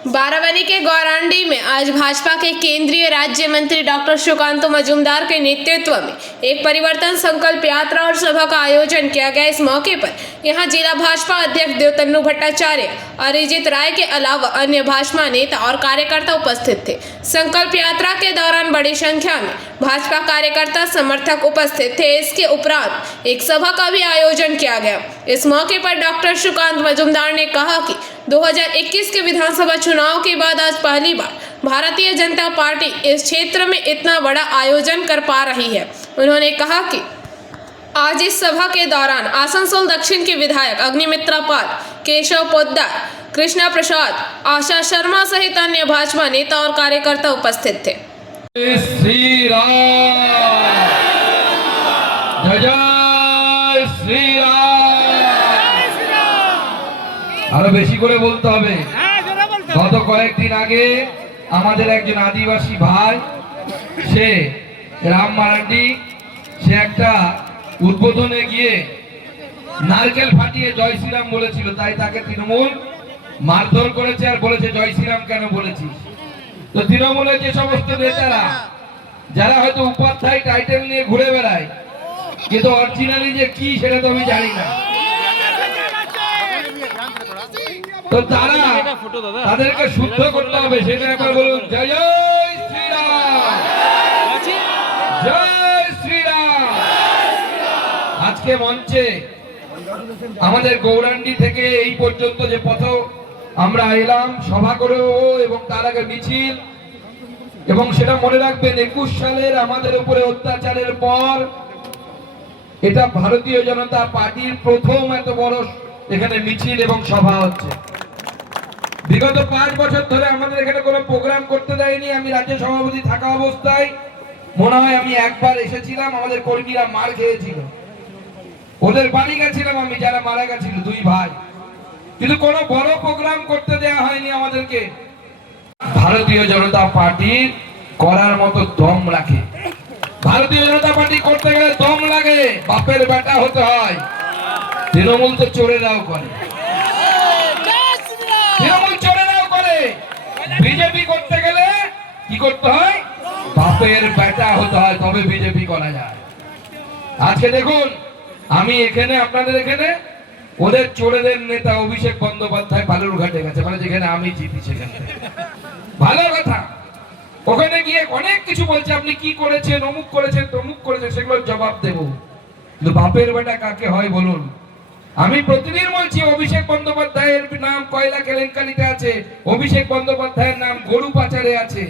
बाराबंकी के गौरांडी में आज भाजपा के केंद्रीय राज्य मंत्री डॉक्टर सुकांत मजूमदार के नेतृत्व में एक परिवर्तन संकल्प यात्रा और सभा का आयोजन किया गया। इस मौके पर यहां जिला भाजपा अध्यक्ष देवतन्नू भट्टाचार्य, अरिजीत राय के अलावा अन्य भाजपा नेता और कार्यकर्ता उपस्थित थे। संकल्प यात्रा के दौरान बड़ी संख्या में भाजपा कार्यकर्ता समर्थक उपस्थित थे। इसके उपरांत एक सभा का भी आयोजन किया गया। इस मौके पर डॉक्टर सुकांत मजूमदार ने कहा कि 2021 के विधानसभा चुनाव के बाद आज पहली बार भारतीय जनता पार्टी इस क्षेत्र में इतना बड़ा आयोजन कर पा रही है। उन्होंने कहा कि आज इस सभा के दौरान आसनसोल दक्षिण के विधायक अग्निमित्रा पाल, केशव पोद्दार, कृष्णा प्रसाद, आशा शर्मा सहित अन्य भाजपा नेता और कार्यकर्ता उपस्थित थे। श्री राम, जय श्री राम। আরো বেশি করে বলতে হবে। গত কয়েকদিন আগে আমাদের একজন আদিবাসী ভাই, সে রাম মারান্ডি, সে একটা উদ্বোধনে গিয়ে নারকেল ফাটিয়ে জয় শ্রীরাম বলেছিল। তাই তাকে তৃণমূল মারধর করেছে আর বলেছে জয় শ্রীরাম কেন বলেছিস। তো তৃণমূলের যে সমস্ত নেতারা যারা হয়তো উপাধ্যায় টাইটেল নিয়ে ঘুরে বেড়ায়, কিন্তু অরিজিনালি যে কি সেটা তো আমি জানি না। তো তাদেরকে শুদ্ধ করতে হবে, সেটা একবার বলুন, জয় জয় শ্রীরাম, জয় শ্রীরাম। আজকে মঞ্চে আমাদের গৌরান্ডি থেকে এই পর্যন্ত যে পথ আমরা এলাম, সভা করেও এবং তার আগে মিছিল, এবং সেটা মনে রাখবেন 21 সালের আমাদের উপরে অত্যাচারের পর এটা ভারতীয় জনতা পার্টির প্রথম এত বড় এখানে মিছিল এবং সভা হচ্ছে। বিগত 5 বছর ধরে আমাদের এখানে কোনো প্রোগ্রাম করতে দেয়নি। আমি রাজ্য সভাপতি থাকা অবস্থায় মনে হয় আমি একবার এসেছিলাম, আমাদের কর্মীরা মার খেয়েছিল, ওদের বাড়ি গেছিলাম আমি, যারা মারা গেছিল 2 ভাই, কিন্তু কোনো বড় প্রোগ্রাম করতে দেওয়া হয়নি আমাদেরকে। ভারতীয় জনতা পার্টি করার মতো দম রাখে। ভারতীয় জনতা পার্টি করতে গেলে দম লাগে, বাপের বেটা হতে হয়। তৃণমূল তো চোরেরাও করে, তৃণমূল চোরেরাও করে। বিজেপি করতে গেলে কি করতে হয়? বাপের বেটা হতে হয়, তবে বিজেপি করা যায়। আজকে দেখুন, আমি এখানে আপনাদের এখানে ওদের চোরেদের নেতা অভিষেক বন্দ্যোপাধ্যায় বালুরঘাটে গেছে, মানে যেখানে আমি জিতি সেখানে। ভালো কথা, ওখানে গিয়ে অনেক কিছু বলছে, আপনি কি করেছেন, অমুক করেছেন, তমুক করেছেন, সেগুলোর জবাব দেব। কিন্তু বাপের বেটা কাকে হয় বলুন? আমি প্রতিদিন বলছি, অভিষেক বন্দ্যোপাধ্যায়ের নাম কয়লা কেলেঙ্কারিতে আছে, অভিষেক বন্দ্যোপাধ্যায়ের নাম গরু পাচারে আছে।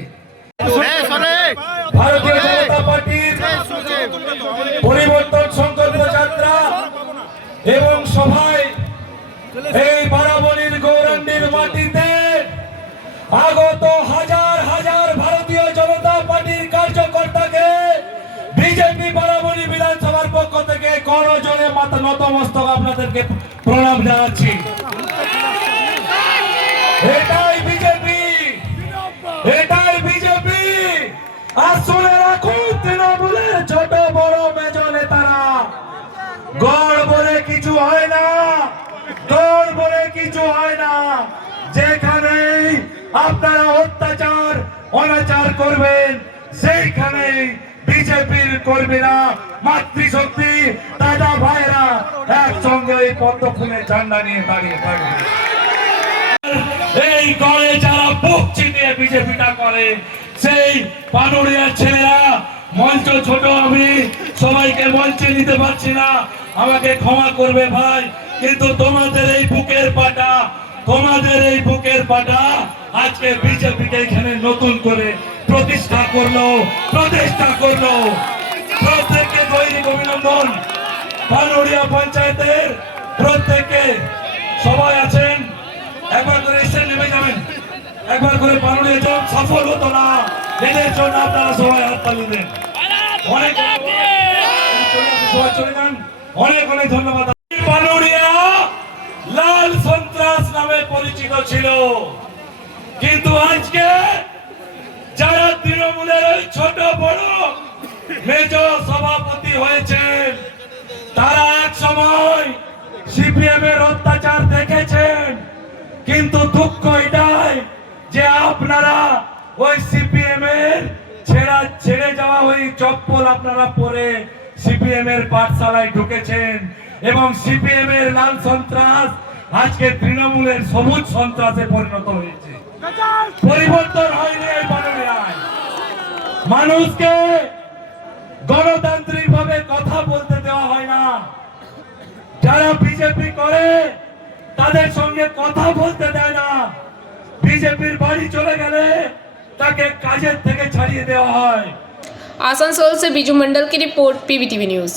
ভারতীয় জনতা পার্টির পরিবর্তন সংকল্প যাত্রা এবং সভায় এই বারাবণীর গৌরান্ডির মাটিতে আগত হাজার হাজার ভারতীয় জনতা পার্টির কার্যকর্তাকে বিজেপি বারাবণী বিধানসভার পক্ষ থেকে করজোড়ে মাথা নতমস্তক আপনাদেরকে প্রণাম জানাচ্ছি। এটাই বিজেপি, এটাই বিজেপি। আসলে রাখুন, তৃণমূলের ছোট বড় মেজ নেতারা গড় বলে কিছু হয় না, গড় বলে কিছু হয় না। যেখানেই আপনারা অত্যাচার অনাচার করবেন, সেইখানেই বিজেপির কর্মীরা, মাতৃশক্তি, দাদা ভাইরা একসঙ্গে এই পদ্ম ফুলের ঝান্ডা নিয়ে দাঁড়িয়ে থাকবে। এই গড়ে যারা বুক চিনিয়ে বিজেপিটা করে, সেই পানুরিয়ার ছেলেরা, মঞ্চ ছোট, আমি সবাইকে মঞ্চে নিতে পারছি না, আমাকে ক্ষমা করবে ভাই, কিন্তু তোমাদের এই বুকের পাটা, তোমাদের এই বুকের পাটা আজকে বিজেপিকে এখানে নতুন করে প্রতিষ্ঠা করলো। প্রত্যেককে দৈনিক অভিনন্দন। পানুরিয়া পঞ্চায়েতের প্রত্যেককে সবাই আছেন, একবার করে এসে নেমে যাবেন, একবার করে পানুরিয়া যোগ সফল হতো না, এদের জন্য আপনারা সবাই হাততালি দেন। অনেক চলে যান, অনেক অনেক ধন্যবাদ। পানুরিয়া লাল সন্ত্রাস নামে পরিচিত ছিল, কিন্তু আজকে যারা তৃণমূলের ওই ছোট বড় মেজ সভাপতি হয়েছেন, তারা এক সময় সিপিএম এর অত্যাচার দেখেছেন, কিন্তু দুঃখ এটাই যে আপনারা ওই সিপিএম এর ছেড়ে যাওয়া ওই চপ্পল আপনারা পরে সিপিএম এর পাঠশালায় ঢুকেছেন এবং সিপিএম এর লাল সন্ত্রাস আজকে তৃণমূলের সবুজ সন্ত্রাসে পরিণত হয়েছে। পরিবর্তন হয়নি এই পানুরিয়ায়। মানুষকে গণতান্ত্রিক ভাবে কথা বলতে দেওয়া হয় না। যারা বিজেপি করে তাদের সঙ্গে কথা বলতে দেয় না। বিজেপির বাড়ি চলে গেলে তাকে কাজের থেকে ছাড়িয়ে দেওয়া হয়। आसनसोल से बीजू मंडल की रिपोर्ट, पीवीटीवी न्यूज।